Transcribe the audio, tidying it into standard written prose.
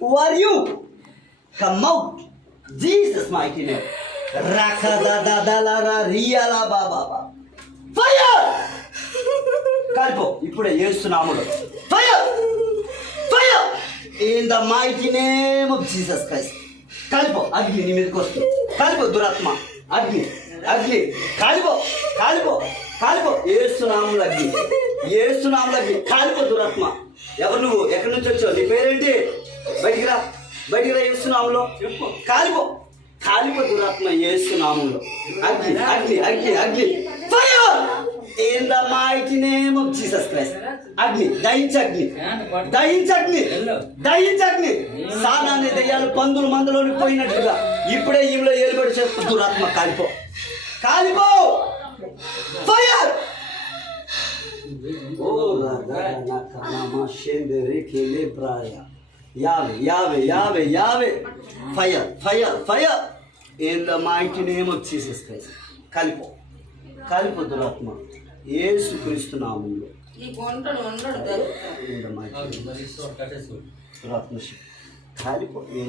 Who are you? Come out. Jesus mighty name. Rakadadadalara riyala baba. Fire! కాలిపో ఇప్పుడే యేసునామములో. Fire! Fire! In the mighty name of Jesus Christ. కాలిపో అగ్ని నీ మీదకి వస్తుంది. కాలిపో దురాత్మ అగ్ని అగ్ని కాలిపో కాలిపో కాలిపో యేసునామములో అగ్ని యేసునామములో అగ్ని కాలిపో దురాత్మ. ఎవరు నువ్వు? ఎక్కడి నుంచి వచ్చావు? నీ పేరేంటి? బయటికి రా యేసునామములో. కాలిపో కాలిపో దురాత్మ యేసునామములో. అగ్ని అగ్ని అగ్ని అగ్ని fire in the mighty name of Jesus Christ. అగ్ని దహించగ్ని దహించగ్ని దహించగ్ని. సానాన్ని దెయ్యాలు పందులు మందులోని పోయినట్లుగా ఇప్పుడే ఈమెలో ఏలుబడి చేస్తూ దురాత్మ కాలిపో కాలిపో ఫైర్. ఓ యావే Yahweh Yahweh Yahweh fire fire fire in the mighty name of Jesus Christ. కాలిపో కాలిపో దురాత్మ యేసు క్రీస్తు నామములో. దురాత్మ కాలిపో.